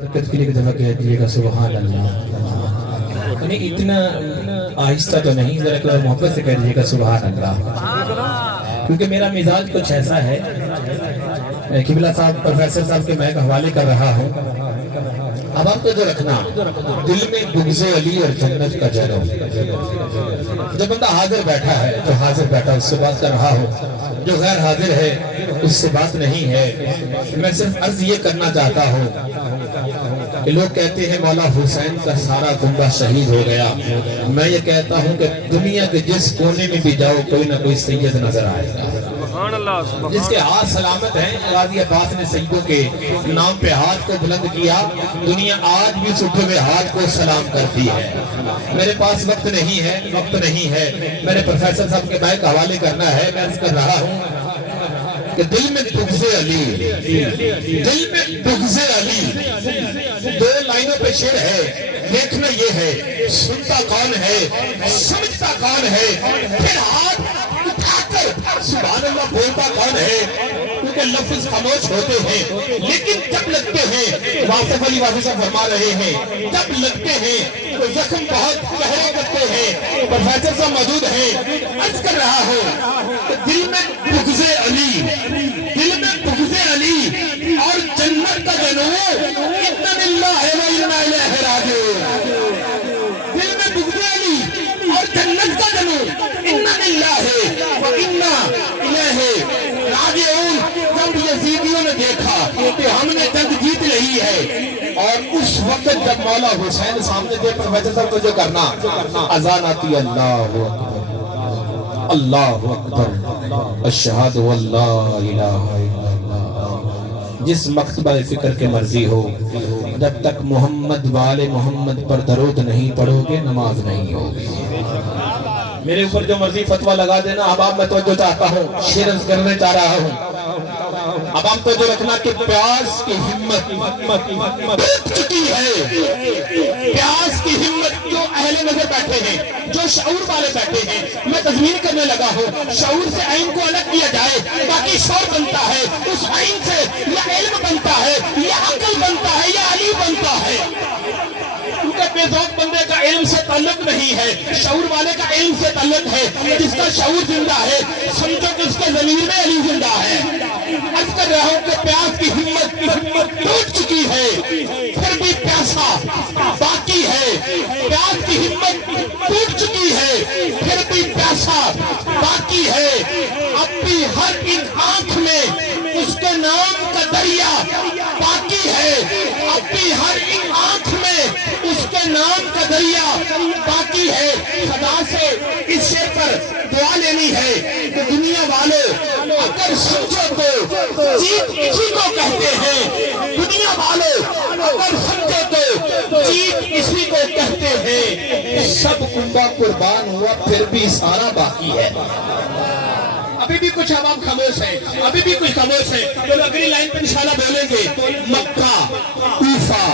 برکت کے لیے دفعہ کہہ دیجیے گا سبحان اللہ. یعنی اتنا آہستہ تو نہیں، ذرا محبت سے کہہ دیجیے گا سبحان اللہ. کیونکہ میرا مزاج کچھ ایسا ہے، قبلہ صاحب پروفیسر صاحب کے میں حوالے کر رہا ہوں. اب آپ کو جو رکھنا دل میں بغض علی اور جنت کا جلو. جو بندہ حاضر بیٹھا ہے، جو حاضر بیٹھا اس سے بات کر رہا ہو، جو غیر حاضر ہے اس سے بات نہیں ہے. میں صرف عرض یہ کرنا چاہتا ہوں کہ لوگ کہتے ہیں مولا حسین کا سارا کنبہ شہید ہو گیا. میں یہ کہتا ہوں کہ دنیا کے جس کونے میں بھی جاؤ کوئی نہ کوئی سید نظر آئے گا جس کے ہاتھ سلامت ہیں. غازی عباس نے سیدوں کے نام پہ ہاتھ کو بلند کیا، دنیا آج بھی اٹھے ہوئے ہاتھ کو سلام کرتی ہے. میرے پاس وقت نہیں ہے، میرے پروفیسر صاحب کے بائک حوالے کرنا ہے. میں عرض کر رہا ہوں کہ دل میں بغض علی، دل میں بغض علی. دو لائنوں پہ شعر ہے، دیکھنا یہ ہے سنتا کون ہے سمجھتا کون ہے، پھر ہاتھ اٹھا کر سبحان اللہ بولتا کون ہے. کیونکہ لفظ خاموش ہوتے ہیں لیکن جب لگتے ہیں، واصف علی واصف صاحب فرما رہے ہیں، جب لگتے ہیں تو زخم بہت گہرے کرتے ہیں. پروفیسر صاحب موجود ہیں. عرض کر رہا ہوں کہ دل میں بغض علی، دل میں بغض علی اور جنت کا جنون، انا للہ و انا الیہ راجعون. دل میں بغض علی اور جنت کا جنون، انا للہ و انا الیہ راجعون. جب یزیدیوں نے دیکھا کہ ہم نے جنگ جیت رہی ہے، اور اس وقت جب مولا حسین سامنے تھے، پروفیسر صاحب کو جو کرنا اذان آتی اللہ اکبر اللہ اکبر اشہد واللہ الہ الا اللہ. جس مکتبہ فکر کے مرضی ہو، جب تک محمد والے محمد پر درود نہیں پڑھو گے نماز نہیں ہوگی. میرے اوپر جو مرضی فتوہ لگا دینا. اب آپ میں توجہ چاہتا ہوں، شعر کرنے چاہ رہا ہوں. اب ہم تو جو رکھنا کہ پیاس کی ہمت ٹوٹ چکی ہے. پیاس کی ہمت جو اہل نظر بیٹھے ہیں، جو شعور والے بیٹھے ہیں، میں تضمین کرنے لگا ہوں شعور سے عین کو الگ کیا جائے. باقی شعور بنتا ہے اس عین سے، یا علم بنتا ہے یا عقل بنتا ہے یا علی بنتا ہے. کیونکہ بے ذوق بندے کا علم سے تعلق نہیں ہے، شعور والے کا علم سے تعلق ہے. جس کا شعور زندہ ہے سمجھو کہ اس کے ضمیر میں علی زندہ ہے. عرض کر رہا ہوں کہ پیاس کی ہمت ٹوٹ چکی ہے، پھر بھی پیاسا باقی ہے. پیاس کی ہمت ٹوٹ چکی ہے، پھر بھی پیاسا باقی ہے. اب بھی ہر ایک آنکھ میں اس کے نام کا دریا باقی ہے. اب بھی ہر ایک آنکھ میں اس کے نام کا دریا باقی ہے. خدا سے اس شعر پر دعا لینی ہے کہ دنیا والوں اگر سمجھو تو جیت اسی کو کہتے ہیں. دنیا والوں اگر سمجھو تو جیت اسی کو کہتے ہیں. سب کنبہ قربان ہوا پھر بھی سارا باقی ہے. ابھی بھی کچھ عوام خاموش ہے، ابھی بھی کچھ خاموش ہے. تو اگلی لائن پہ انشاءاللہ بولیں گے مکہ کوفہ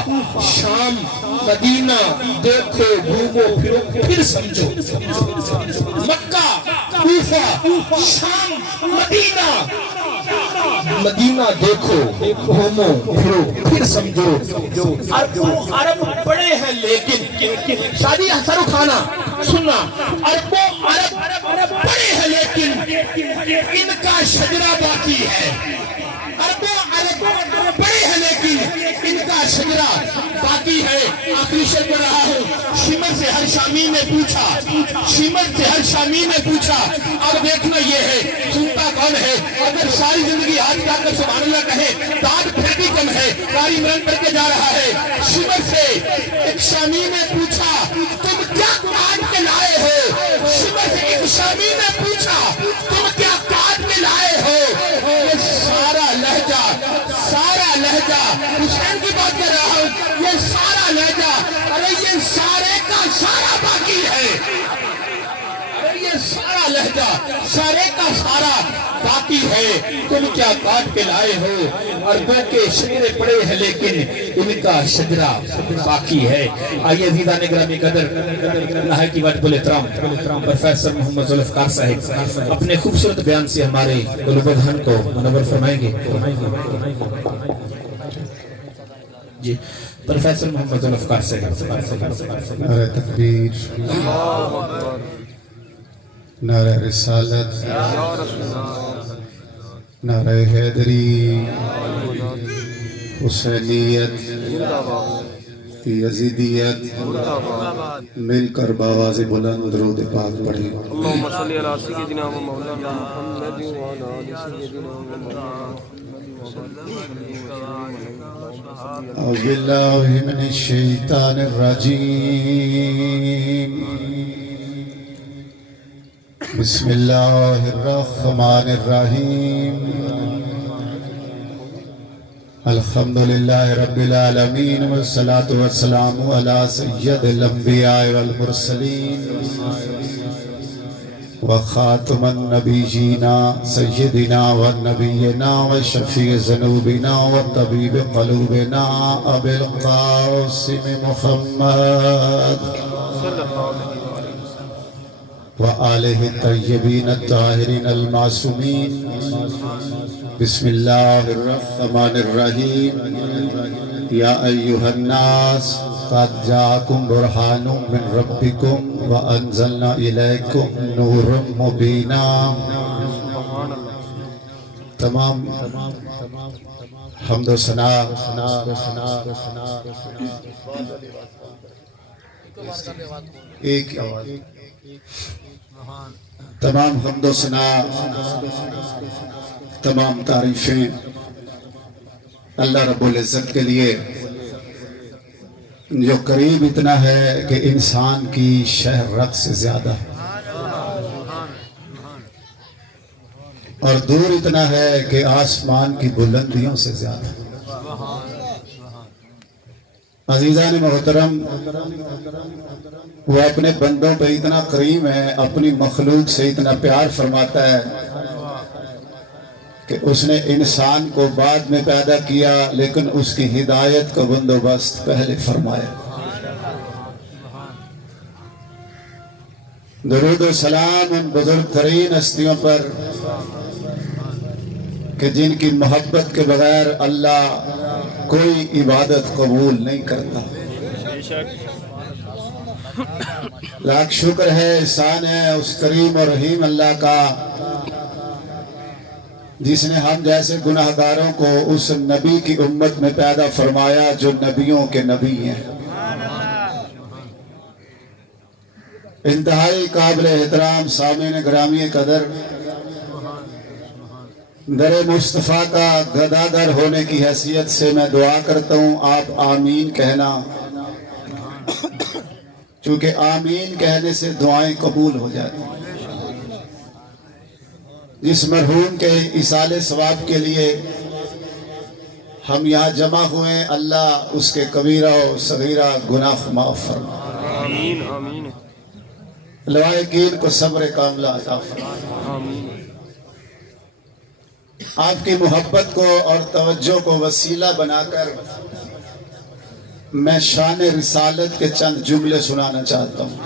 شام مدینہ دیکھو گھومو پھرو پھر سمجھو. مکہ کوفہ شام مدینہ، مدینہ دیکھو گھومو پھرو پھر سمجھو. عرب بڑے ہیں لیکن شادی حسن خانہ سننا، عربوں عرب بڑے ہیں لیکن ان کا شجرہ باقی ہے. عرب بڑے ہیں لیکن ان کا شجرہ باقی ہے. آخری شعر پڑھ رہا ہوں. شمر سے ہر شامی نے پوچھا، شمر سے ہر شامی نے پوچھا. اب دیکھنا یہ ہے سنتا کون ہے. اگر ساری زندگی ہاتھ جا کر سبحان اللہ کہے داد پھر بھی کم ہے. قاری عمران پڑھ کے جا رہا ہے. شمر سے ایک شامی نے پوچھا تم کیا کاٹ کے لائے ہو. شمر سے ایک شامی نے پوچھا تم کیا کاٹ کے لائے ہو. یہ سارا لہجہ حسین کی بات کر رہا ہوں. یہ سارا لہجہ، ارے یہ سارے کا سارا باقی ہے. ارے یہ سارا لہجہ سارے کا سارا باقی ہے. تم کیا کاٹ کے لائے ہو. عربوں کے شجرے پڑے ہیں لیکن ان کا شجرہ باقی ہے. آئیے عزیزان گرامی قدر نہایت واجب الاحترام پروفیسر محمد ذوالفقار صاحب اپنے خوبصورت بیان سے ہمارے قلوب و ذہن کو منور فرمائیں گے. جی پروفیسر محمد ذوالفقار سے نعرہ تکبیر، نعرہ رسالت، نعرہ حیدری، حسینیت، یزیدیت، مل کر باواز بلند درود پاک پڑھیں۔ اللہم صلی علی سیدنا و مولانا محمد وعلی آل سیدنا و مولانا اعوذ باللہ من الشیطان الرجیم، بسم اللہ الرحمن الرحیم، الحمدللہ رب العالمین والصلاة والسلام علی سید الانبیاء والمرسلین وخاتم النبیین سیدنا والنبینا وشفیع ذنوبنا وطبیب قلوبنا ابی القاسم محمد وآلہ الطیبین الطاہرین المعصومین۔ بسم اللہ الرحمن الرحیم، یا ایہا الناس قد جاءکم برہان من ربکم وانزلنا الیکم نور مبینا۔ تمام حمد و ثنا ایک آواز، تمام حمد و ثنا، تمام تعریفیں اللہ رب العزت کے لیے جو قریب اتنا ہے کہ انسان کی شہر رگ سے زیادہ ہے، اور دور اتنا ہے کہ آسمان کی بلندیوں سے زیادہ ہے۔ عزیزان محترم، وہ اپنے بندوں پہ اتنا کریم ہے، اپنی مخلوق سے اتنا پیار فرماتا ہے کہ اس نے انسان کو بعد میں پیدا کیا، لیکن اس کی ہدایت کا بندوبست پہلے فرمایا۔ درود و سلام ان بزرگ ترین ہستیوں پر کہ جن کی محبت کے بغیر اللہ کوئی عبادت قبول نہیں کرتا۔ لاکھ شکر ہے، احسان ہے اس کریم اور رحیم اللہ کا جس نے ہم جیسے گناہگاروں کو اس نبی کی امت میں پیدا فرمایا جو نبیوں کے نبی ہیں۔ انتہائی قابل احترام سامعین گرامی قدر، در مصطفیٰ کا گداگر ہونے کی حیثیت سے میں دعا کرتا ہوں، آپ آمین کہنا، چونکہ آمین کہنے سے دعائیں قبول ہو جاتی ہیں۔ جس مرحوم کے ایصال ثواب کے لیے ہم یہاں جمع ہوئے، اللہ اس کے کبیرہ و صغیرہ گناہ معاف فرمائے، آمین آمین لوائقین کو صبر کاملہ عطا فرمائے۔ آمین۔ آپ کی محبت کو اور توجہ کو وسیلہ بنا کر میں شان رسالت کے چند جملے سنانا چاہتا ہوں۔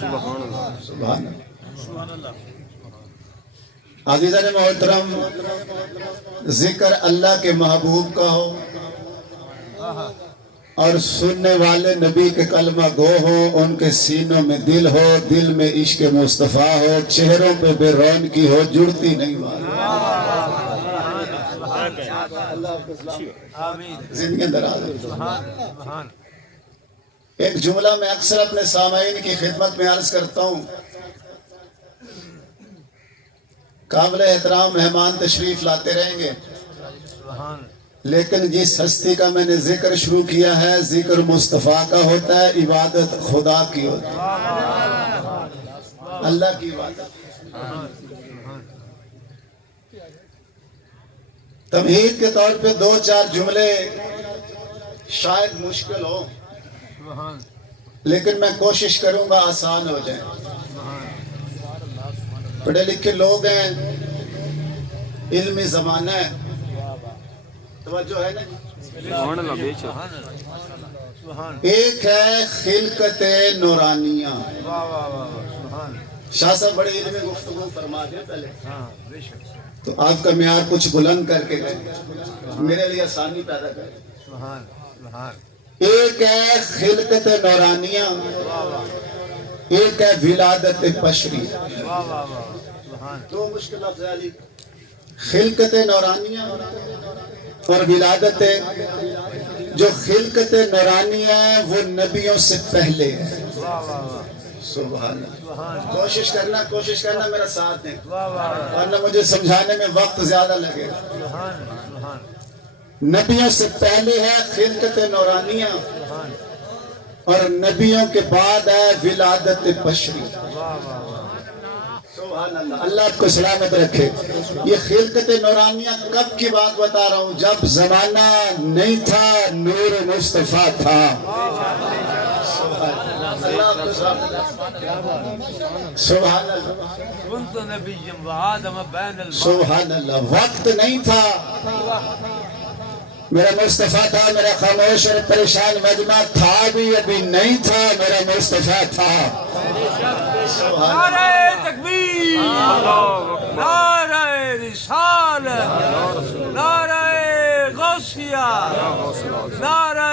سبحان اللہ۔ سبحان اللہ۔ عزیزان محترم، ذکر اللہ کے محبوب کا ہو اور سننے والے نبی کے کلمہ گو ہو، ان کے سینوں میں دل ہو، دل میں عشق مصطفیٰ ہو، چہروں پہ بے رونقی ہو، جڑتی نہیں بات زندگی دراز ہو۔ ایک جملہ میں اکثر اپنے سامعین کی خدمت میں عرض کرتا ہوں، قابل احترام مہمان تشریف لاتے رہیں گے، لیکن جس ہستی کا میں نے ذکر شروع کیا ہے، ذکر مصطفیٰ کا ہوتا ہے، عبادت خدا کی ہوتی ہے، اللہ کی عبادت۔ تمہید کے طور پہ دو چار جملے شاید مشکل ہو، لیکن میں کوشش کروں گا آسان ہو جائے۔ پڑھے لکھے لوگ ہیں، علمی زمانہ ہے، توجہ ہے نا؟ سبحان اللہ بے شک۔ ایک ہے خلقت نورانیہ۔ شاہ صاحب بڑے علمی گفتگو فرما دیں پہلے، تو آپ کا معیار کچھ بلند کر کے گئے، میرے لیے آسانی پیدا کرے۔ ایک ہے خلقت نورانیہ، ایک ہے ولادت بشری. دو مشکل لفظ ہے علی، خلقت نورانیہ اور ولادت. جو خلقت نورانیہ ہے وہ نبیوں سے پہلے ہے. سبحان اللہ. کوشش کرنا میرا ساتھ دیں، ورنہ مجھے سمجھانے میں وقت زیادہ لگے گا. نبیوں سے پہلے ہے خلقت نورانیہ اور نبیوں کے بعد ہے ولادت بشری. سبحان اللہ. اللہ آپ کو سلامت رکھے. یہ خلقت نورانیہ کب کی بات بتا رہا ہوں؟ جب زمانہ نہیں تھا، نور مصطفیٰ تھا. سبحان اللہ. سبحان اللہ. وقت نہیں تھا، میرا مصطفیٰ تھا. میرا خاموش اور پریشان مجمع تھا بھی، ابھی نہیں تھا، میرا مصطفیٰ تھا. نعرہ تکبیر، نعرہ رسالت، نعرہ غوثیہ، نعرہ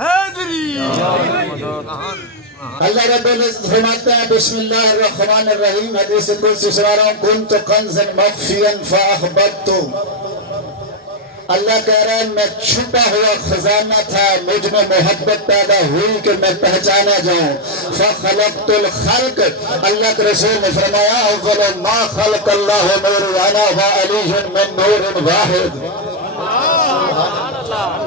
حیدری. اللہ رب العزت فرماتے ہیں بسم اللہ الرحمن الرحیم. حدیث قدسی سنا رہا ہوں، کنت کنزا مخفیا فاخبرت. اللہ کہہ رہا ہے میں چھپا ہوا خزانہ تھا، مجھ میں محبت پیدا ہوئی کہ میں پہچانا جاؤں. فخلقت الخلق. اللہ کے رسول نے فرمایا اول ما خلق اللہ نور انا وعلی من نور واحد.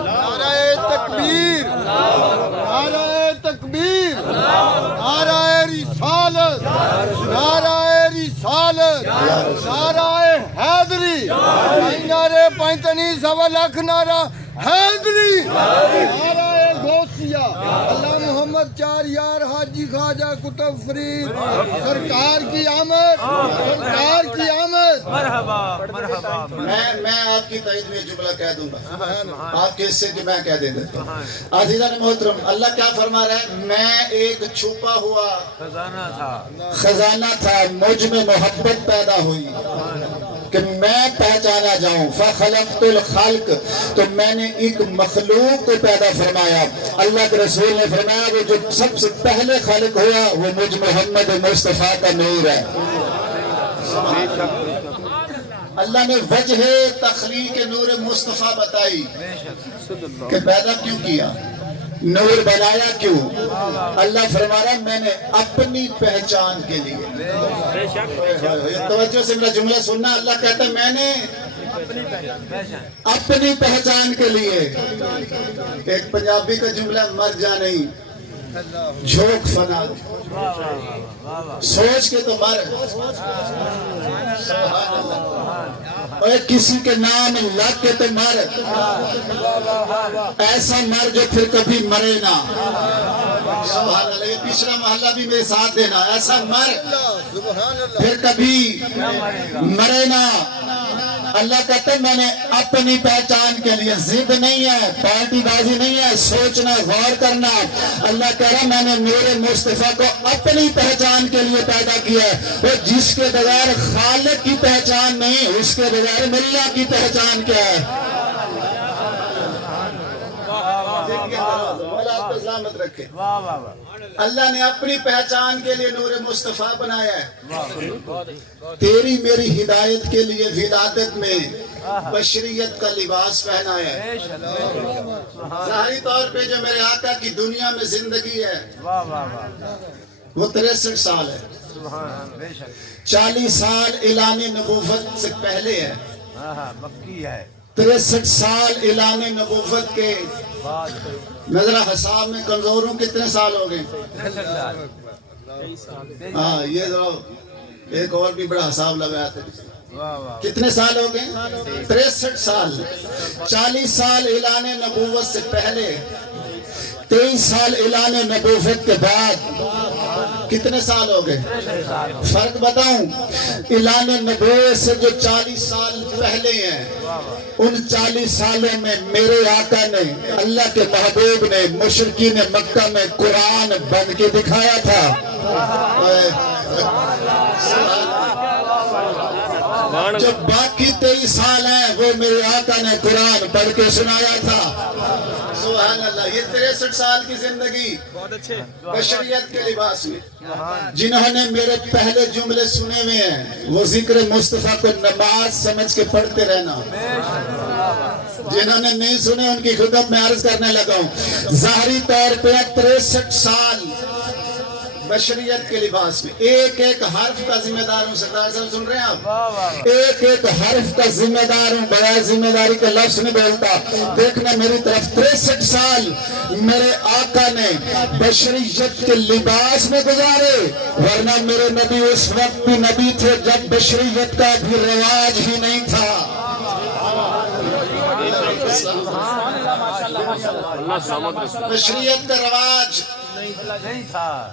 نعرہ تکبیر، نعرہ تکبیر، نعرہ رسالت، نعرہ رسالت، نعرہ حیدری. نعرہ پینتنی سوا لاکھ نعرہ حیدری، نعرہ غوثیہ. اللہ محمد چار یار حاجی خواجہ قطب فرید سرکار کی آمد، سرکار کی آمد. مرحبا مرحبا. میں آپ کی تائید میں جملہ کہہ دوں گا، آپ کے حصے کی میں کہہ دے دیتا ہوں. عزیزان محترم، اللہ کیا فرما رہا ہے؟ میں ایک چھپا ہوا خزانہ تھا، مجھ میں محبت پیدا ہوئی کہ میں پہچانا جاؤں. فخلقت الخلق. تو میں نے ایک مخلوق کو پیدا فرمایا. اللہ کے رسول نے فرمایا وہ جو سب سے پہلے خالق ہوا وہ مجھ محمد مصطفیٰ کا نور ہے. اللہ نے وجہ تخلیق نور مصطفیٰ بتائی کہ پیدا کیوں کیا، نور بنایا کیوں. اللہ فرما رہا ہے میں نے اپنی پہچان کے لیے. توجہ سے میرا جملہ سننا. اللہ کہتا ہے میں نے اپنی پہچان کے لیے. ایک پنجابی کا جملہ مر جا نہیں جھوک فنا، سوچ کے تو مر. اور کسی کے نام لگ کے تو مر، ایسا مر جو پھر کبھی مرے نہ. سبحان اللہ. یہ پچھلا محلہ بھی میرے ساتھ دینا. ایسا مر پھر کبھی مرے نہ. اللہ کہتے ہیں میں نے اپنی پہچان کے لیے. ضد نہیں ہے، پارٹی بازی نہیں ہے، سوچنا غور کرنا. اللہ کہہ رہا میں نے نور مصطفیٰ کو اپنی پہچان کے لیے پیدا کیا ہے. اور جس کے بغیر خالق کی پہچان نہیں، اس کے بغیر اللہ کی پہچان کیا ہے. سلامت رکھے. اللہ نے اپنی پہچان کے لیے نور مصطفیٰ بنایا ہے. تیری میری ہدایت کے لیے ولادت میں بشریت کا لباس پہنایا ہے. ظاہری طور پہ جو میرے آقا کی دنیا میں زندگی ہے وہ 63 سال ہے. 40 سال اعلان نبوت سے پہلے ہے، 63 سال اعلان نبوت کے. نظرہ حساب میں کمزور ہوں، کتنے سال ہو گئے؟ ہاں یہ ذرا ایک اور بھی بڑا حساب لگایا تھا. کتنے سال ہو گئے؟ 63 سال. 40 سال اعلان نبوت سے پہلے، 23 سال اعلان نبوت کے بعد. کتنے سال ہو گئے؟ فرق بتاؤں. اعلان نبوت سے جو 40 سال پہلے ہیں، ان 40 سالوں میں میرے آقا نے، اللہ کے محبوب نے مشرکین مکہ میں قرآن بن کے دکھایا تھا. جو باقی 23 سال ہیں وہ میرے آقا نے قرآن پڑھ کے سنایا تھا. سبحان اللہ. 63 سال کی زندگی بشریت کے لباس میں. جنہوں نے میرے پہلے جملے سنے ہوئے ہیں وہ ذکر مصطفیٰ کو نماز سمجھ کے پڑھتے رہنا. جنہوں نے نہیں سنے ان کی خدمت میں عرض کرنے لگا ہوں. ظاہری طور پہ 63 سال بشریت کے لباس میں ایک ایک حرف کا ذمہ دار ہوں. سردار صاحب سن رہے ہیں آپ؟ ایک ایک حرف کا ذمہ دار ہوں. بڑا ذمہ داری کا لفظ نہیں بولتا. دیکھنا میری طرف 63 سال میرے آقا نے بشریت کے لباس میں گزارے. ورنہ میرے نبی اس وقت بھی نبی تھے جب بشریت کا بھی رواج ہی نہیں تھا. بشریت کا رواج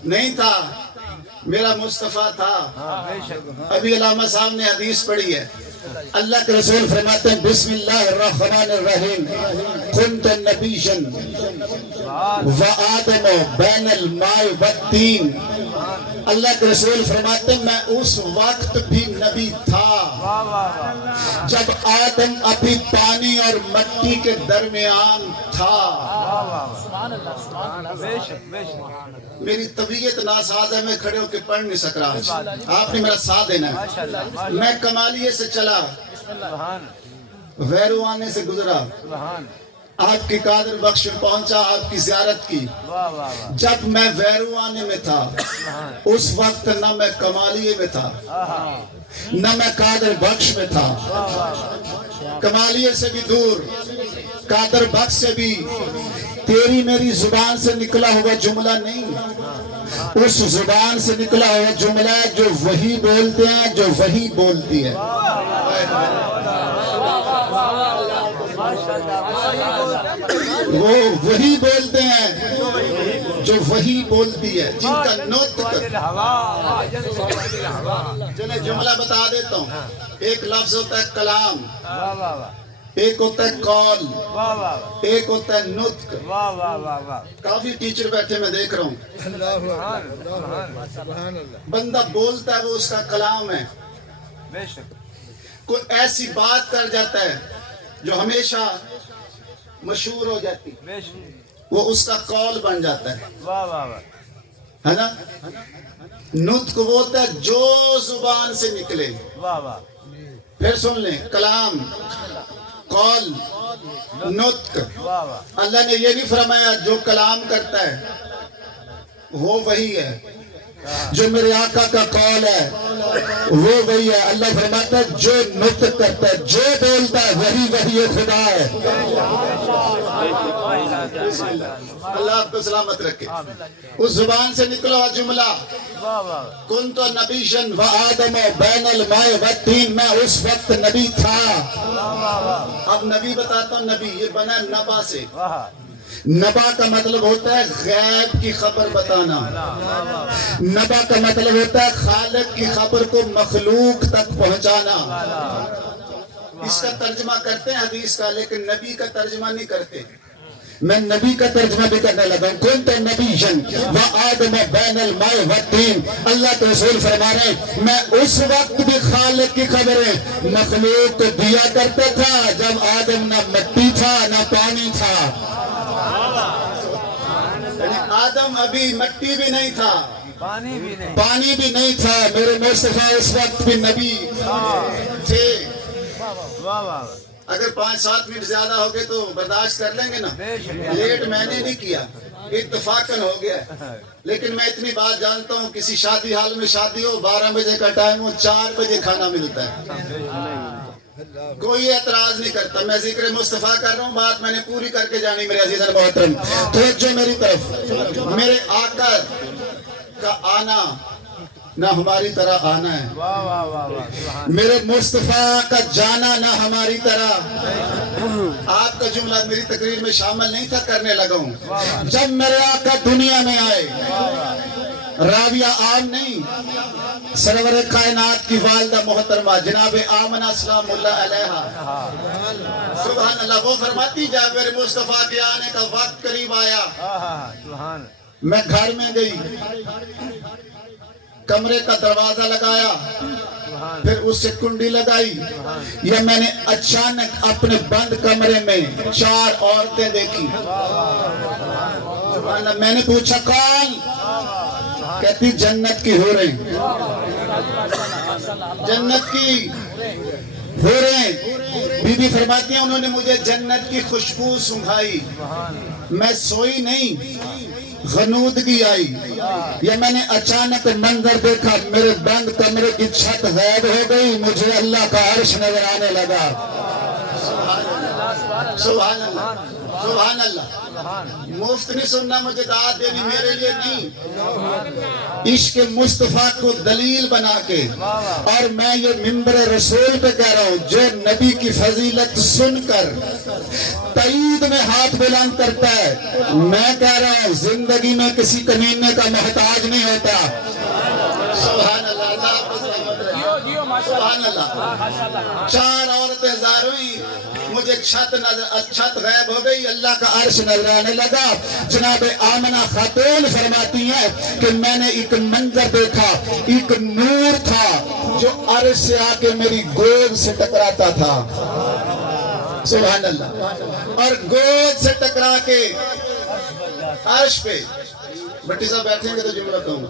نہیں تھا. میرا مصطفیٰ تھا. ابھی علامہ صاحب نے حدیث پڑھی ہے. اللہ کے رسول فرماتے ہیں بسم اللہ الرحمن الرحیم کنت نبیًا وآدم بین الماء والطین. اللہ کے رسول فرماتے ہیں میں اس وقت بھی نبی تھا جب آدم ابھی پانی اور مٹی کے درمیان تھا. میری طبیعت ناساز ہے, میں کھڑے ہو کے پڑھ نہیں سک رہا. آپ نے میرا ساتھ دینا ہے. میں کمالیے سے چلا, ویرووانے سے گزرا, آپ کی قادر بخش پہنچا, آپ کی زیارت کی. جب میں ویرووانے میں تھا اس وقت نہ میں کمالیے میں تھا نہ میں قادر بخش میں تھا. کمالیے سے بھی دور, قادر بخش سے بھی. تیری میری زبان سے نکلا ہوا جملہ نہیں, اس زبان سے نکلا ہوا جملہ جو وہی بولتے ہیں جو وہی بولتی ہے. وہ وہی بولتے ہیں جو وہی بولتی ہے, جن کا نطق. چلے جملہ بتا دیتا ہوں. ایک لفظ ہوتا ہے کلام, ایک ہوتا ہے قول, ایک ہوتا ہے نطق. کافی ٹیچر بیٹھے میں دیکھ رہا ہوں. بندہ بولتا ہے وہ اس کا کلام ہے. کوئی ایسی بات کر جاتا ہے جو ہمیشہ مشہور ہو جاتی, وہ اس کا قول بن جاتا ہے نا. نطق وہ ہوتا ہے جو زبان سے نکلے. پھر سن لیں, کلام, قول, نطق. اللہ نے یہ نہیں فرمایا جو کلام کرتا ہے وہ وہی ہے, جو میرے آقا کا قول ہے وہ وہی ہے. اللہ فرماتا ہے جو نطق کرتا ہے, جو بولتا ہے وہی خدا ہے. اللہ آپ کو سلامت رکھے. اس زبان سے نکلا ہوا جملہ کنت نبیًا وآدم بین الماء والطین, میں اس وقت نبی تھا. اب نبی بتاتا ہوں. نبی یہ بنا نبا سے. نبا کا مطلب ہوتا ہے غیب کی خبر بتانا. نبا کا مطلب ہوتا ہے خالق کی خبر کو مخلوق تک پہنچانا. اس کا ترجمہ کرتے ہیں حدیث کا, لیکن نبی کا ترجمہ نہیں کرتے. میں نبی کا ترجمہ بھی کرنے لگا ہوں. کنت نبیًا وآدم بین الماء والطین. اللہ کے رسول فرما رہے ہیں میں اس وقت بھی خالق کی خبریں مخلوق کو دیا کرتا تھا جب آدم نہ مٹی تھا نہ پانی تھا. آدم ابھی مٹی بھی نہیں تھا, پانی بھی نہیں تھا. میرے مصطفیٰ اس وقت بھی نبی تھے. اگر 5-7 منٹ زیادہ ہو گئے تو برداشت کر لیں گے نا. لیٹ میں نے نہیں کیا, اتفاقاً ہو گیا. لیکن میں اتنی بات جانتا ہوں, کسی شادی حال میں شادی ہو, 12 بجے کا ٹائم ہو, 4 بجے کھانا ملتا ہے. کوئی اعتراض نہیں کرتا. میں ذکر مصطفیٰ کر رہا ہوں, بات میں نے پوری کر کے جانی. میرے عزیزان محترم توجہ میری طرف. میرے آقا کا آنا نہ ہماری طرح آنا ہے, میرے مصطفیٰ کا جانا نہ ہماری طرح. آپ کا جملہ میری تقریر میں شامل نہیں تھا, کرنے لگا ہوں. جب میرے آقا دنیا میں آئے, راویہ عام نہیں, سرور کائنات کی والدہ محترمہ جناب آمنہ سلام اللہ علیہا, سبحان اللہ, وہ فرماتی جب میرے مصطفیٰ کے آنے کا وقت قریب آیا, میں گھر میں گئی, کمرے کا دروازہ لگایا, پھر اس سے کنڈی لگائی. یا میں نے اچانک اپنے بند کمرے میں 4 عورتیں دیکھی. میں نے پوچھا کون؟ کہتی جنت کی ہو رہی، جنت کی ہو رہے۔ بی بی فرماتی ہیں انہوں نے مجھے جنت کی خوشبو سنگھائی، میں سوئی نہیں، غنودگی آئی، یا میں نے اچانک منظر دیکھا، میرے بند کمرے کی چھت غائب ہو گئی، مجھے اللہ کا عرش نظر آنے لگا۔ سبحان اللہ، سبحان اللہ۔ مفت نہیں سننا، مجھے دعات دینی میرے لیے نہیں، عشق مصطفیٰ کو دلیل بنا کے، اور میں یہ منبر رسول پہ کہہ رہا ہوں، جو نبی کی فضیلت سن کر تائید میں ہاتھ بلند کرتا ہے، میں کہہ رہا ہوں زندگی میں کسی کمینے کا محتاج نہیں ہوتا۔ سبحان اللہ، اللہ کو سلامت رہے۔ سبحان اللہ۔ 4 عورتیں ظاہر ہوئی، مجھے چھت غائب ہو گئی، اللہ کا عرش نظر آنے لگا۔ جناب آمنہ خاتون فرماتی ہیں کہ میں نے ایک منظر دیکھا، ایک نور تھا جو عرش سے آ کے میری گود سے ٹکراتا تھا۔ سبحان اللہ۔ اور گود سے ٹکرا کے عرش پہ، بٹی صاحب بیٹھیں گے تو جملہ کہوں گا۔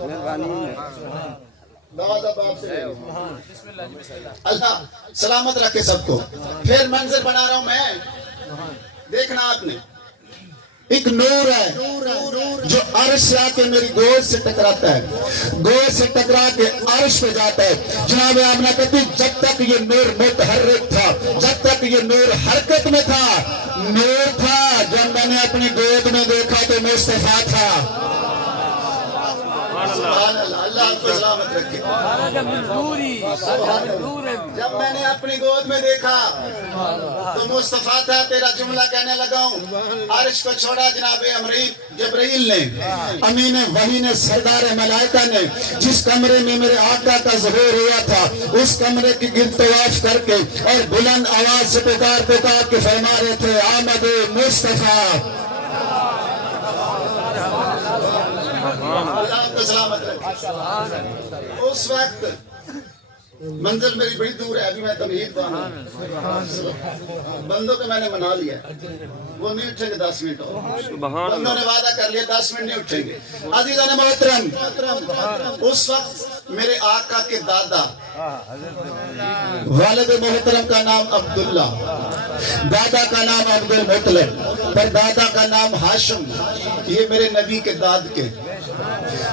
اللہ سلامت رکھے سب کو۔ پھر منظر بنا رہا ہوں میں، دیکھنا آپ نے، ایک نور ہے جو عرش سے آ کے میری گود سے ٹکراتا ہے، گود سے ٹکرا کے عرش پہ جاتا ہے۔ جناب آمنہ کہتی جب تک یہ نور متحرک تھا، جب تک یہ نور حرکت میں تھا، نور تھا، جب میں نے اپنی گود میں دیکھا تو مصطفیٰ تھا۔ سبحان اللہ، اللہ آپ کو سلامت رکھے۔ جب میں نے اپنی گود میں دیکھا تو مصطفیٰ تھا۔ تیرا جملہ کہنے لگا ہوں، عرش کو چھوڑا جناب جبرائیل نے، امین وحی نے، سردار ملائکہ نے، جس کمرے میں میرے آقا کا ظہور ہوا تھا، اس کمرے کی گرد طواف کر کے اور بلند آواز سے پکار پکار کے فرما رہے تھے آمد مصطفیٰ۔ اللہ آپ کو سلامت رکھے۔ اس وقت منزل میری بڑی دور ہے، ابھی میں تمہید بانا بندوں کو میں نے منا لیا، وہ نہیں اٹھیں گے 10 منٹ اور، بندوں نے وعدہ کر لیا 10 منٹ نہیں اٹھیں گے۔ عزیزان محترم، اس وقت میرے آقا کے دادا، والد محترم کا نام عبداللہ، دادا کا نام عبد المطلب، پر دادا کا نام ہاشم، یہ میرے نبی کے داد کے،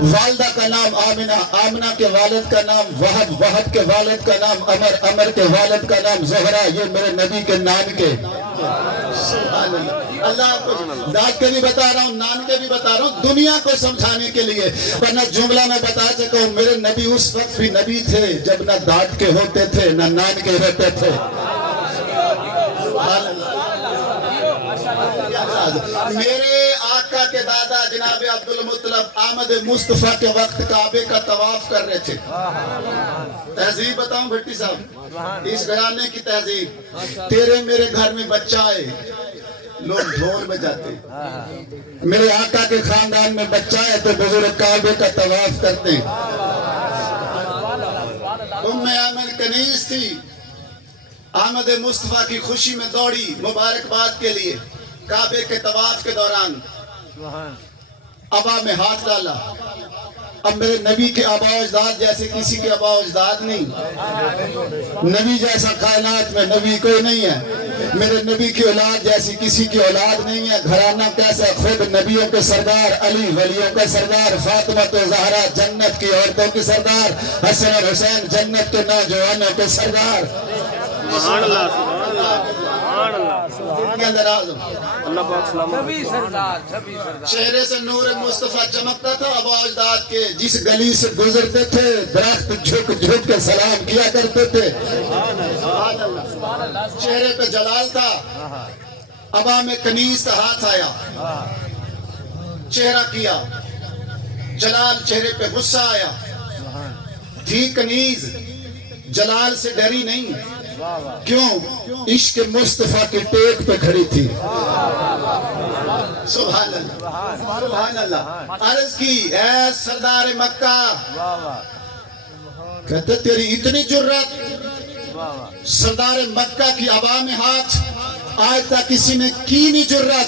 والدہ کا نام آمنہ، آمنہ کے والد کا نام وہب، وہب کے والد کا نام عمر، عمر کے والد کا نام زہرہ، یہ میرے نبی کے نان کے۔ سبحان اللہ، اللہ آپ کو داد کے بھی بتا رہا ہوں، نان کے بھی بتا رہا ہوں، دنیا کو سمجھانے کے لیے، ورنہ جملہ میں بتا چکا ہوں، میرے نبی اس وقت بھی نبی تھے جب نہ داد کے ہوتے تھے نہ نان کے ہوتے تھے۔ سبحان اللہ۔ میرے آقا کے دادا جناب عبد المطلب آمد مصطفیٰ کے وقت کعبے کا طواف کر رہے تھے۔ تہذیب بتاؤں بھٹی صاحب، اس گھرانے کی تہذیب، تیرے میرے گھر میں بچہ آئے لوگ ڈھول بجاتے، میرے آقا کے خاندان میں بچہ ہے تو بزرگ کعبے کا طواف کرتے۔ ام آمن کنیز تھی، آمد مصطفیٰ کی خوشی میں دوڑی مبارکباد کے لیے، کعبے کے طواف کے دوران ابا میں ہاتھ ڈالا۔ اب میرے نبی کے آبا و اجداد جیسے کسی کے آبا و اجداد نہیں، نبی جیسا کائنات میں نبی کوئی نہیں ہے، میرے نبی کی اولاد جیسی کسی کی اولاد نہیں ہے، گھرانہ کیسا، خود نبیوں کے سردار، علی ولیوں کے سردار، فاطمہ تو زہرا جنت کی عورتوں کے سردار، حسن اور حسین جنت کے نوجوانوں کے سردار۔ سبحان اللہ، سبحان اللہ۔ چہرے سے نور مصطفیٰ چمکتا تھا، ابا اجداد کے جس گلی سے گزرتے تھے درخت جھک جھک کے سلام کیا کرتے تھے۔ چہرے پہ جلال تھا، ابا میں کنیز کا ہاتھ آیا، چہرہ کیا، جلال چہرے پہ غصہ آیا، تھی کنیز جلال سے ڈری نہیں، کیوں؟ عشق مصطفیٰ کی ٹیک پہ کھڑی تھی۔ سبحان اللہ، سبحان اللہ۔ عرض کی اے سردار مکہ، کہتے تیری اتنی جرت، سردار مکہ کی ابا میں ہاتھ، آج تک کسی نے کی نہیں جرت۔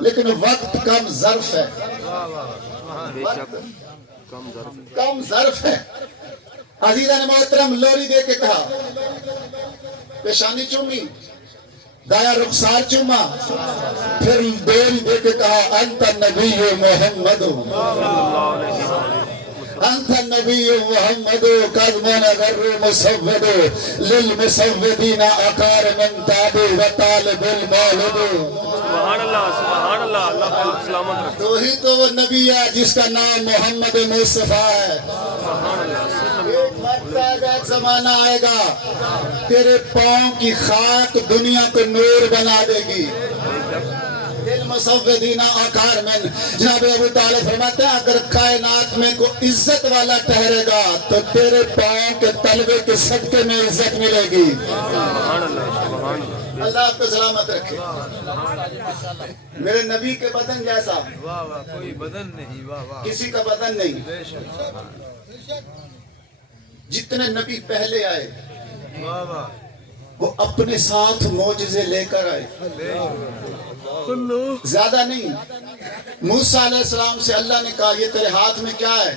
لیکن وقت کم ظرف ہے، بے شک کم ظرف ہے۔ کم ظرف ہے۔ عزیزان محترم لوری دے کے کہا، پیشانی چومی، دایا رخسار چوما، پھر لوری دے کے کہا انت نبی محمد، انت نبی محمد قد من غر مسود للمسودین اقار من تاب و طالب المولد۔ سبحان اللہ، اللہ پاک سلامت رکھے۔ تو ہی تو وہ نبی ہے جس کا نام محمد مصطفیٰ ہے۔ ایک وقت آئے گا، ایک زمانہ آئے گا، تیرے پاؤں کی خاک دنیا کو نور بنا دے گی۔ للمسودین اقار من، جناب ابو طالب فرماتے ہیں اگر کائنات میں کوئی عزت والا ٹھہرے گا تو تیرے پاؤں کے تلوے کے صدقے میں عزت ملے گی۔ سبحان اللہ، سبحان اللہ۔ اللہ آپ کو سلامت رکھے۔ میرے نبی کے بدن جیسا واہ واہ، کوئی بدن نہیں، واہ واہ، کسی کا بدن نہیں۔ بے شک، جتنے نبی پہلے آئے واہ واہ، وہ اپنے ساتھ معجزے لے کر آئے، زیادہ نہیں۔ موسیٰ علیہ السلام سے اللہ نے کہا یہ تیرے ہاتھ میں کیا ہے؟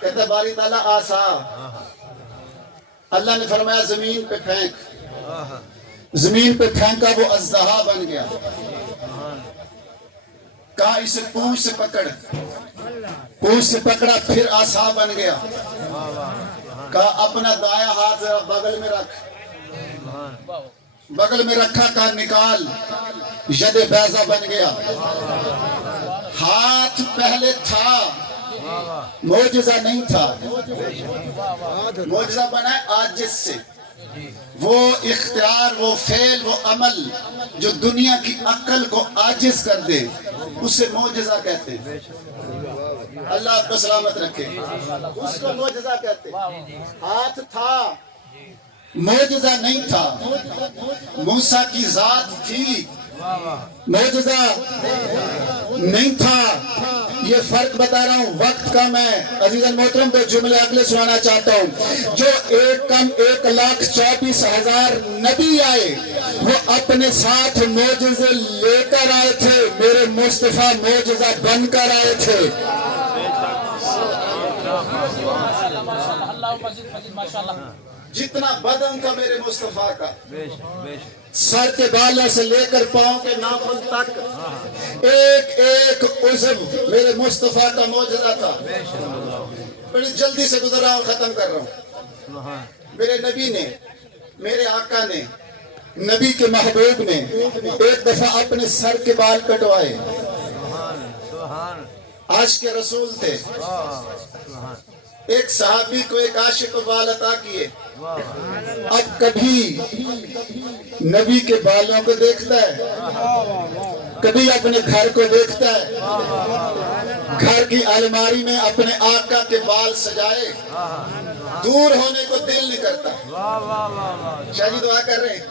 کہتا ہے باری تعالیٰ آسا۔ اللہ نے فرمایا زمین پہ پھینک، زمین پہ پھینکا، وہ اژدہا بن گیا۔ کہا اسے پونچھ سے پکڑ، پونچھ سے پکڑا، پھر آسا بن گیا۔ کہا اپنا دایاں ہاتھ ذرا بغل میں رکھ، بغل میں رکھا، کہا نکال، ید بیضہ بن گیا۔ ہاتھ پہلے تھا، معجزہ نہیں تھا، معجزہ بنا ہے عاجز سے۔ وہ اختیار، وہ فعل، وہ عمل جو دنیا کی عقل کو عاجز کر دے اسے معجزہ کہتے ہیں۔ اللہ آپ کو سلامت رکھے، اس کو معجزہ کہتے ہیں۔ ہاتھ تھا، معجزہ نہیں تھا۔ موسیٰ کی ذات تھی، معجزہ نہیں تھا۔ یہ فرق بتا رہا ہوں، وقت کم ہے۔ عزیزان محترم کو جملے اگلے سنانا چاہتا ہوں۔ جو 1,24,000 نبی آئے وہ اپنے ساتھ معجزے لے کر آئے تھے، میرے مصطفیٰ معجزہ بن کر آئے تھے۔ جتنا بدن تھا میرے مصطفیٰ کا، سر کے بالوں سے لے کر پاؤں کے ناخن تک ایک ایک عضو میرے مصطفیٰ کا معجزہ تھا۔ بڑی جلدی سے گزر رہا ہوں، ختم کر رہا ہوں۔ میرے نبی نے، میرے آقا نے، نبی کے محبوب نے ایک دفعہ اپنے سر کے بال کٹوائے۔ عاشق کے رسول تھے، ایک صحابی کو ایک عاشق کو بال عطا کیے۔ اب کبھی نبی کے بالوں کو دیکھتا ہے، کبھی اپنے گھر کو دیکھتا ہے، گھر کی الماری میں اپنے آقا کے بال سجائے، دور ہونے کو دل نہیں کرتا۔ شاہ جی دعا کر رہے ہیں،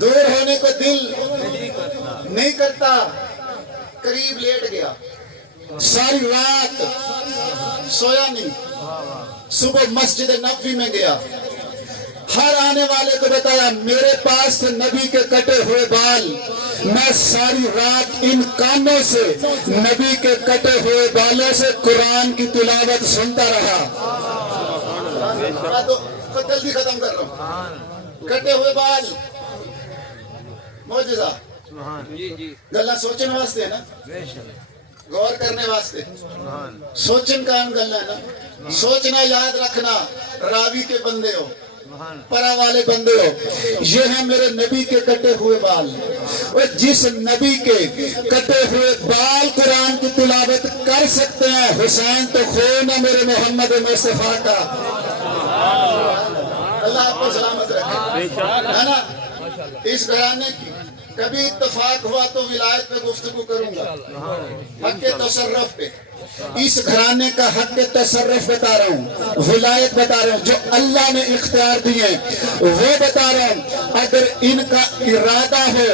دور ہونے کو دل نہیں کرتا۔ قریب لیٹ گیا، ساری رات سویا نہیں، صبح مسجد نبوی میں گیا، ہر آنے والے کو بتایا میرے پاس نبی کے کٹے ہوئے بال، میں ساری رات ان کانوں سے نبی کے کٹے ہوئے بالوں سے قرآن کی تلاوت سنتا رہا۔ تو جلدی ختم کر رہا ہوں۔ کٹے ہوئے بال، معجزہ، گلا سوچن واسطے ہے نا، غور کرنے واسطے، سوچن کا گلا ہے نا۔ سوچنا، یاد رکھنا، راوی کے بندے ہو، پرا والے بندے ہو، یہ ہیں میرے نبی کے کٹے ہوئے بال۔ اور جس نبی کے کٹے ہوئے بال قرآن کی تلاوت کر سکتے ہیں، حسین تو خون ہے میرے محمد مصطفیٰ کا۔ اللہ آپ کو سلامت رکھے، ہے نا۔ اس گھرانے کی کبھی اتفاق ہوا تو ولایت پہ گفتگو کروں گا، حق تصرف پہ۔ اس گھرانے کا حق تصرف بتا رہا ہوں، ولایت بتا رہا ہوں، جو اللہ نے اختیار دیے وہ بتا رہا ہوں۔ اگر ان کا ارادہ ہو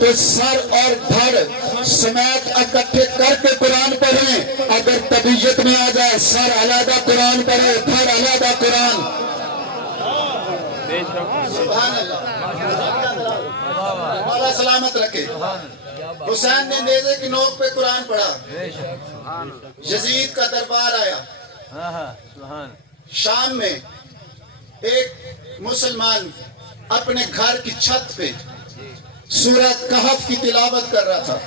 تو سر اور دھڑ سمیت اکٹھے کر کے قرآن پڑھیں، اگر طبیعت میں آ جائے سر علیحدہ قرآن پڑھے، دھڑ علیحدہ قرآن۔ سبحان اللہ، مولا سلامت رکھے۔ حسین نے نیزے کی نوک پہ قرآن پڑھا. بے شک سبحان اللہ. یزید کا دربار آیا. سبحان. شام میں ایک مسلمان اپنے گھر کی چھت پہ سورہ کہف کی تلاوت کر رہا تھا.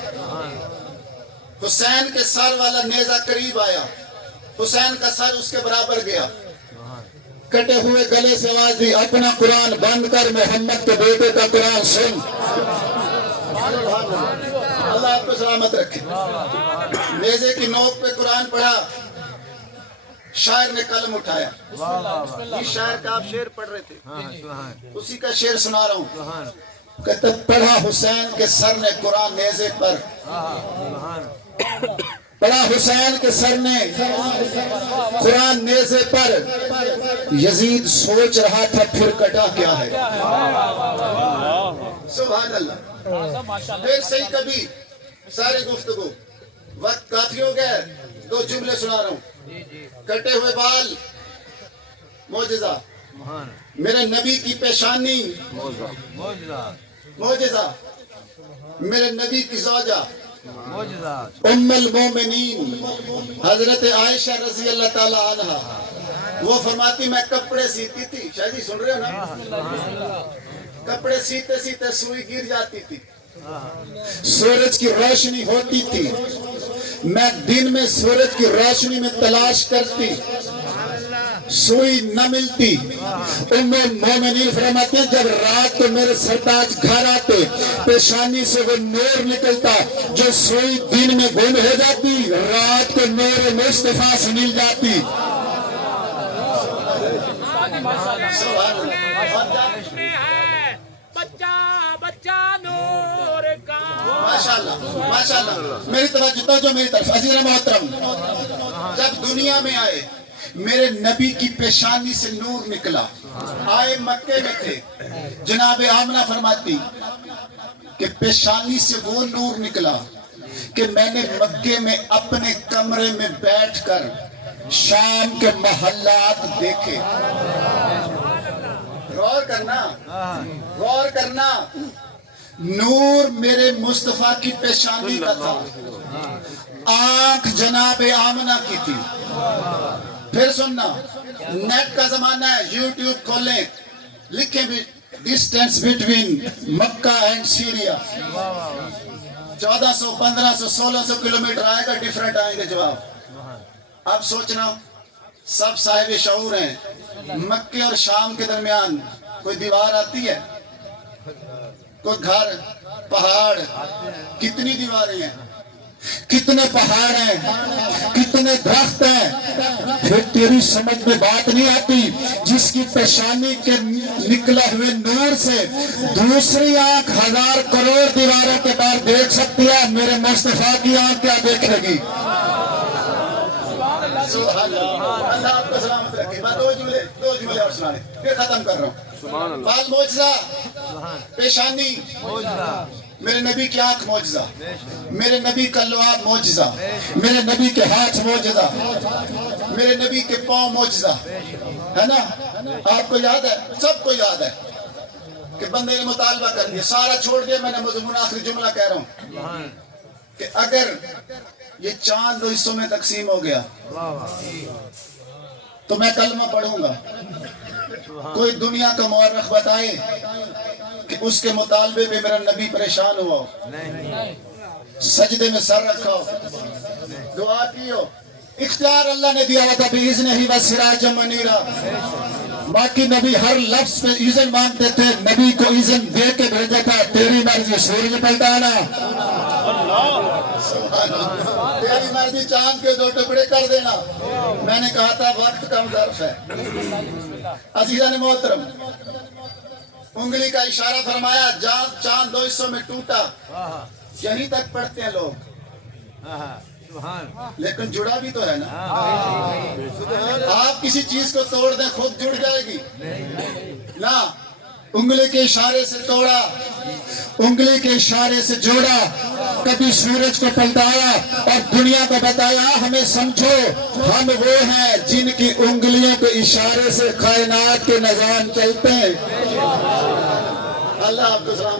حسین کے سر والا نیزہ قریب آیا. حسین کا سر اس کے برابر گیا. کٹے ہوئے گلے سے آواز دی, اپنا قرآن بند کر, محمد کے بیٹے کا قرآن سن. اللہ آپ کو سلامت رکھے. نیزے کی نوک پہ قرآن پڑھا. شاعر نے قلم اٹھایا. یہ شاعر کا آپ شعر پڑھ رہے تھے, اسی کا شعر سنا رہا ہوں. کہتا پڑھا حسین کے سر نے قرآن نیزے پر, پڑھا حسین کے سر نے قرآن نیزے پر. یزید سوچ رہا تھا پھر کٹا کیا ہے. سبحان اللہ. پھر صحیح کبھی ساری گفتگو, وقت کافی ہو گیا, 2 جملے سنا رہا ہوں. کٹے ہوئے بال معجزہ, میرے نبی کی پیشانی معجزہ, میرے نبی کی زوجہ ام المومنین حضرت عائشہ رضی اللہ تعالی عنہ, وہ فرماتی میں کپڑے سیتی تھی. شاید ہی سن رہے ہو نا, کپڑے سیتے سیتے سوئی گر جاتی تھی, سورج کی روشنی ہوتی تھی, میں دن میں سورج کی روشنی میں تلاش کرتی, سوئی نہ ملتی. ام المومنین فرماتے ہیں جب رات کو میرے سرتاج گھر آتے, پیشانی سے وہ نور نکلتا, جو سوئی دن میں گم ہو جاتی رات کو نور مصطفیٰ سے مل جاتی. ماشاءاللہ ماشاءاللہ. میری توجہ جو میری طرف عزیز محترم, جب دنیا میں آئے میرے نبی کی پیشانی سے نور نکلا. آئے مکے میں تھے, جناب آمنہ فرماتی کہ پیشانی سے وہ نور نکلا کہ میں نے مکے میں اپنے کمرے میں بیٹھ کر شام کے محلات دیکھے. غور کرنا, غور کرنا. نور میرے مصطفیٰ کی پیشانی کا تھا, آنکھ جناب آمنہ کی تھی. پھر سننا, نیٹ کا زمانہ ہے, یوٹیوب کھولیں, لکھیں بھی distance between Mecca and Syria, 1400 1500 1600 kilometre آئے گا, ڈیفرنٹ آئیں گے جواب. اب سوچنا, سب صاحب شعور ہیں, مکے اور شام کے درمیان کوئی دیوار آتی ہے, کوئی گھر, پہاڑ, کتنی دیواریں ہیں, کتنے پہاڑ ہیں, کتنے درخت ہیں. پھر تیری سمجھ میں بات نہیں آتی, جس کی پیشانی کے نکلا ہوئے نور سے دوسری آنکھ 1000 کروڑ دیواروں کے بعد دیکھ سکتی ہے, میرے مصطفیٰ کی آنکھ کیا دیکھے گی. اللہ آپ کو سلامت رکھے. میں 2 جملے اور سنانے پھر ختم کر رہا ہوں. بال معجزہ, پیشانی میرے نبی کی آنکھ معجزہ, میرے نبی کا لعاب معجزہ, میرے نبی کے ہاتھ معجزہ, میرے نبی کے پاؤں معجزہ ہے نا. آپ کو یاد ہے, سب کو یاد ہے کہ بندے نے مطالبہ کر دیا, سارا چھوڑ دیا. میں نے مضمون آخری جملہ کہہ رہا ہوں کہ اگر یہ چاند 2 حصوں میں تقسیم ہو گیا تو میں کلمہ پڑھوں گا. کوئی دنیا کا مورخ بتائے کہ اس کے مطالبے پہ میرا نبی پریشان ہوا ہو, سجدے میں سر رکھا ہو, دعا کی ہو. اختیار اللہ نے دیا ہوا تھا بِإِذْنِهِ وَسِرَاجًا مُنِيرًا. باقی نبی ہر لفظ پہ اذن مانگتے تھے, نبی کو اذن دے کے بھیجا تھا, تیری مرضی سورج پلٹانا, تیری مرضی چاند کے 2 ٹکڑے کر دینا. میں نے کہا تھا وقت کم ظرف ہے. عزیزان محترم, انگلی کا اشارہ فرمایا, چاند 2 حصوں میں ٹوٹا. یہیں تک پڑھتے ہیں لوگ, لیکن جڑا بھی تو ہے نا. آپ کسی چیز کو توڑ دیں خود جڑ جائے گی نا. انگلی کے اشارے سے توڑا, انگلی کے اشارے سے جوڑا, کبھی سورج کو پلٹایا اور دنیا کو بتایا ہمیں سمجھو ہم وہ ہیں جن کی انگلیوں کے اشارے سے کائنات کے نظام چلتے ہیں. اللہ آپ کو سلام.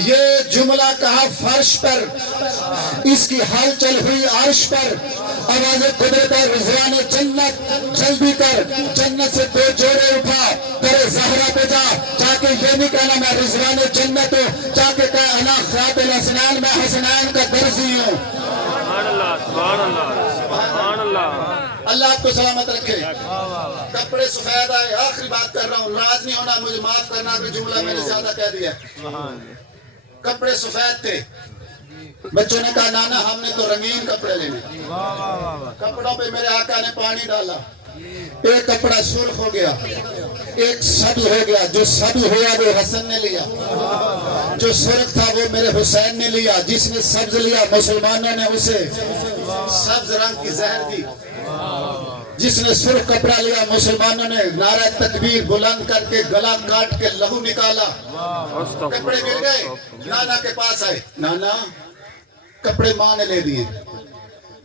یہ جملہ کہا فرش پر، اس کی ہلچل ہوئی عرش پر، آواز قدرت ہے رضوان جنت، جلدی کر جنت سے 2 جوڑے اٹھا، تیرے زہرا پہ جا کے یہ نہیں کہنا میں رضوان جنت ہوں، جا کے کہا انا خیاط الاسنان، میں حسنان کا درزی ہوں۔ سبحان اللہ، سبحان اللہ، سبحان اللہ۔ اللہ آپ کو سلامت رکھے۔ کپڑے سفید آئے، آخری بات کر رہا ہوں، ناراض نہیں ہونا، مجھے معاف کرنا کہ جملہ میں نے زیادہ کہہ دیا۔ کپڑے سفید تھے، بچوں نے کہا نانا ہم نے تو رنگین کپڑے لینے، کپڑوں پہ میرے آقا نے پانی ڈالا، ایک کپڑا سرخ ہو گیا، ایک سبز ہو گیا، جو سبز ہوا وہ حسن نے لیا، جو سرخ تھا وہ میرے حسین نے لیا، جس نے سبز لیا مسلمانوں نے اسے سبز رنگ کی زہر دی، جس نے سرخ کپڑا لیا مسلمانوں نے نعرہ تکبیر بلند کر کے گلا کاٹ کے لہو نکالا، کپڑے مل گئے، نانا کے پاس آئے، نانا کپڑے ماں نے لے دیے،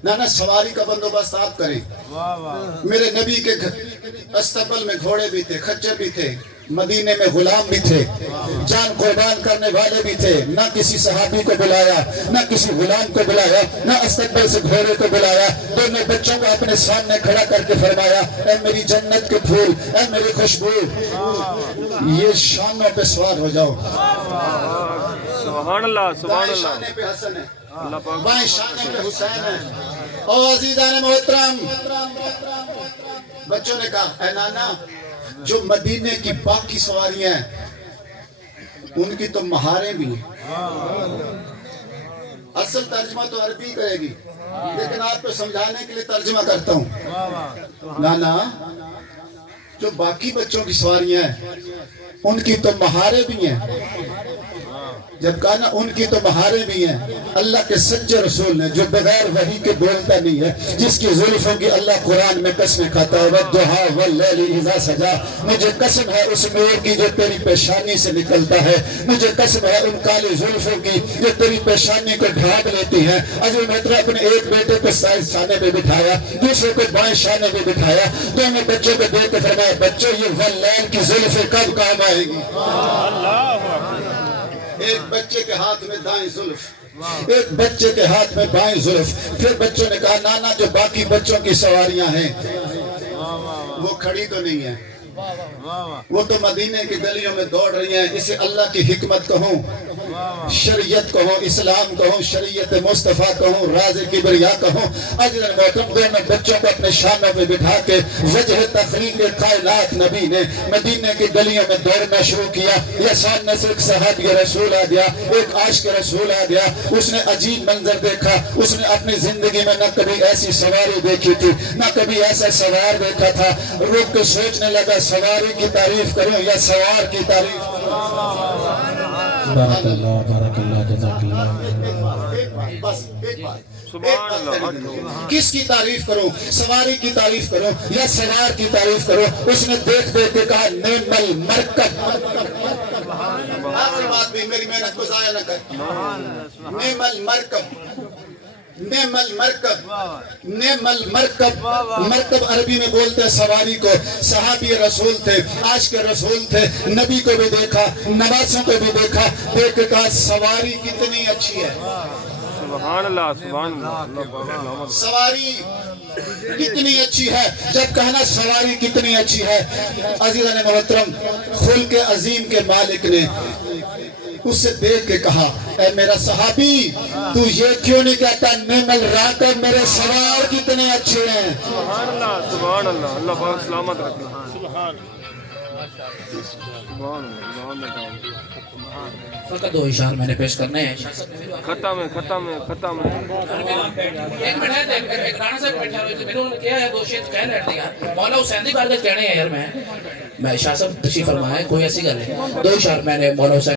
نانا سواری کا بندوبست آپ کریں، میرے نبی کے استقبال میں گھوڑے بھی تھے، خچر بھی تھے، مدینے میں غلام بھی تھے، جان قربان کرنے والے بھی تھے، نہ کسی صحابی کو بلایا، نہ کسی غلام کو بلایا، نہ استقبال سے گھوڑے کو بلایا، دونوں بچوں کو اپنے سامنے کھڑا کر کے فرمایا اے میری جنت کے پھول، اے میری خوشبو، یہ شانوں پہ سوار ہو جاؤ۔ سبحان اللہ، سبحان دائیں اللہ۔ شانے پہ حسن ہے، بائیں شانے پہ حسین ہے۔ او عزیزان محترم، بچوں نے کہا اے نانا جو مدینے کی باقی سواریاں ہیں ان کی تو مہاریں بھی ہیں، اصل ترجمہ تو عربی کرے گی لیکن آپ کو سمجھانے کے لیے ترجمہ کرتا ہوں۔ نانا جو باقی بچوں کی سواریاں ہیں ان کی تو مہاریں بھی ہیں، جب کہا نا ان کی تو مہاریں بھی ہیں، اللہ کے سچے رسول نے جو بغیر وحی کے بولتا نہیں ہے، جس کی زلفوں کی اللہ قرآن میں قسمیں کھاتا ہے وَالضُّحَىٰ وَاللَّيْلِ إِذَا سَجَىٰ، مجھے قسم ہے اس نور کی جو تیری پیشانی سے نکلتا ہے، مجھے قسم ہے ان کالی زلفوں کی جو تیری پیشانی کو ڈھانپ لیتی ہیں۔ عزیز محترم اپنے ایک بیٹے کو سائیں شانے پہ بٹھایا، دوسرے کو بائیں شانے پہ بٹھایا، دونوں بچوں کو دیکھ کے فرمایا بچوں یہ واللیل کی زلفیں کب کام آئے گی؟ ایک بچے کے ہاتھ میں دائیں زلف، ایک بچے کے ہاتھ میں بائیں زلف۔ پھر بچوں نے کہا نانا جو باقی بچوں کی سواریاں ہیں وہ کھڑی تو نہیں ہیں، وہ تو مدینے کی گلیوں میں دوڑ رہی ہیں، اسے اللہ کی حکمت کہوں، شریعت کہوں، اسلام کہوں، شریعت مصطفیٰ کہوں، راز کبریا کہوں۔ عزیز محترم دونوں بچوں کو اپنے شانوں پہ بٹھا کے وجہ تخلیق کائنات نبی نے مدینے کی گلیوں میں دوڑنا شروع کیا۔ یہ سامنے سے ایک صحابی رسول آ گیا، ایک عاشق رسول آ گیا، اس نے عجیب منظر دیکھا، اس نے اپنی زندگی میں نہ کبھی ایسی سواری دیکھی تھی، نہ کبھی ایسا سوار دیکھا تھا، رک کے سوچنے لگا سواری کی تعریف کروں یا سوار کی تعریف کروں۔ بارک اللہ، بارک اللہ، جزاک اللہ۔ سبحان اللہ۔ کس کی تعریف کروں، سواری کی تعریف کروں یا سوار کی تعریف کروں؟ اس نے دیکھ دیکھ کے کہا نعم المرکب۔ آخری بات بھی میری محنت کو ضائع نہ کر، نعم المرکب، نعم المرکب، نعم المرکب۔ مرکب عربی میں بولتے ہیں سواری کو۔ صحابی رسول تھے، عاشق رسول تھے، نبی کو بھی دیکھا، نواسوں کو بھی دیکھا، دیکھ کے کہا سواری کتنی اچھی ہے، سبحان اللہ، سبحان اللہ۔ سواری کتنی اچھی ہے۔ جب کہنا سواری کتنی اچھی ہے، عزیزان محترم خلق عظیم کے مالک نے اس سے دیکھ کے کہا اے میرا صحابی تو یہ کیوں نہیں کہتا نعم الراکب، میرے سوار کتنے اچھے ہیں۔ سبحان اللہ، سبحان اللہ، اللہ پاک سلامت رکھے۔ سبحان اللہ۔ فقط 2 اشعار میں نے پیش کرنے ہیں۔ ختم ہے، ختم ہے، ختم ہے۔ ایک منٹ ہے، ایک رانا صاحب بیٹھا ہوئے تھے، انہوں نے کیا ہے 2 شیط کہہ لیتے ہیں مولا حسین دی بارگاہ کہنے ہیں یار میں اشعار صاحب تشریف فرمائے، کوئی ایسی گل ہے 2 اشعار میں نے مولا حسین